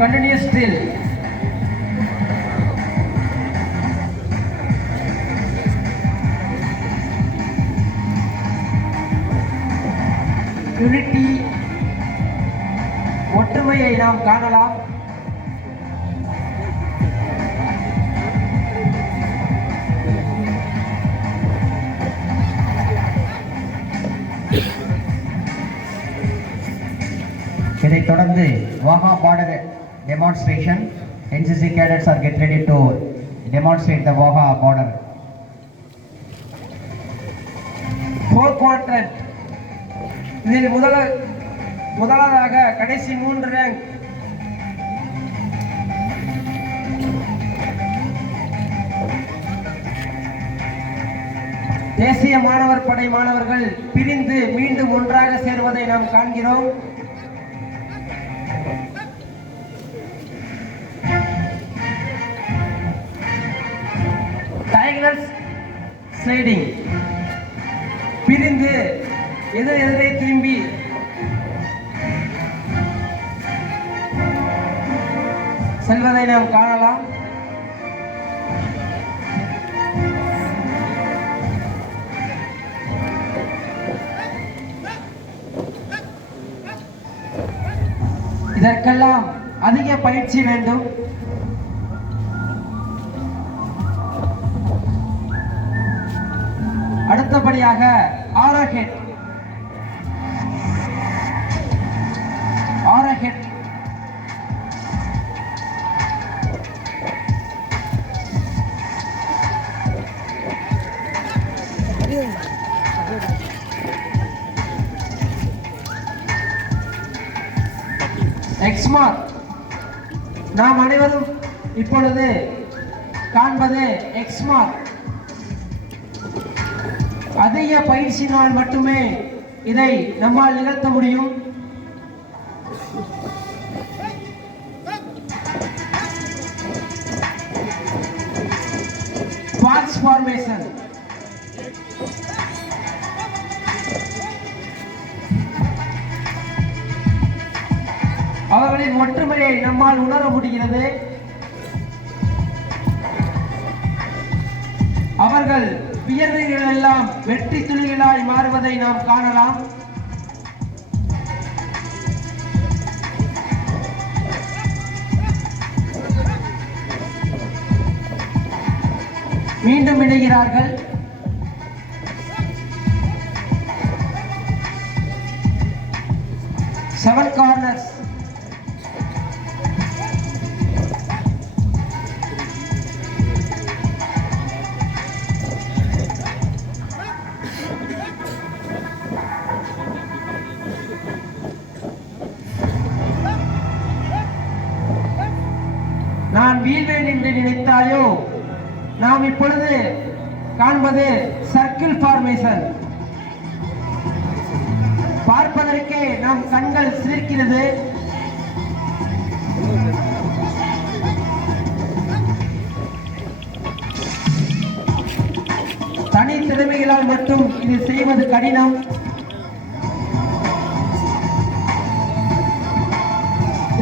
Continuous drill. Unity. ஒற்றுமையை நாம் காணலாம். இதைத் தொடர்ந்து Wagah border demonstration. NCC cadets are get ready to demonstrate the Vaha border. 4 quadrant. இதில் முதலாவதாக கடைசி 3 ரேங்க் தேசிய மாணவர் படை மாணவர்கள் பிரிந்து மீண்டும் ஒன்றாக சேர்வதை நாம் காண்கிறோம். ஸ்லைடிங் பிரிந்து எதிரே திரும்பி செல்வதை நாம் காணலாம். இதற்கெல்லாம் அதிக பயிற்சி வேண்டும். அடுத்தபடியாக ஆரஹெட் எக்ஸ்மார்க். நாம் அனைவரும் இப்பொழுது காண்பது எக்ஸ்மார்க். அதிக பயிற்சினால் மட்டுமே இதை நம்மால் நிகழ்த்த முடியும். Box formation. அவர்களின் ஒற்றுமையை நம்மால் உணர முடிகிறது. அவர்கள் வியர்வைகள் எல்லாம் வெற்றி துளிகளாய் மாறுவதை நாம் காணலாம். மீண்டும் இணைகிறார்கள். Seven corners. நான் வீழ்வேன் என்று நினைத்தாயோ, நாம் இப்பொழுது காண்பது சர்க்கிள் ஃபார்மேஷன். பார்ப்பதற்கே நம் கண்கள் சிலிர்க்கிறது. தனி திறமைகளால் மட்டும் இது செய்வது கடினம்.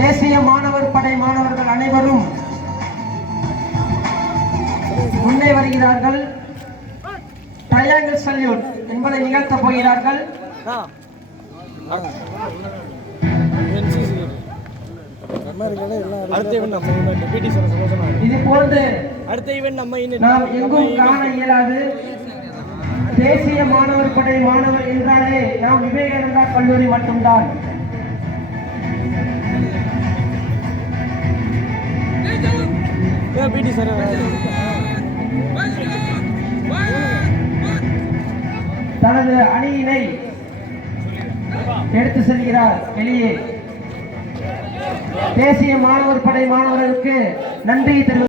தேசிய மாணவர் படை மாணவர்கள் அனைவரும் முன்னே வருகிறார்கள். ட்ரையாங்கிள் சல்யூட் என்பதை நிகழ்த்தப் போகிறார்கள். இது போன்று நாம் எங்கும் காண இயலாது. தேசிய மாணவர் படை மாணவர் என்றாலே நாம் விவேகானந்தா கல்லூரி மட்டும்தான். தனது அணியினை எடுத்து செல்கிறார் வெளியே. தேசிய மாணவர் படை மாணவர்களுக்கு நன்றி தெரிவித்து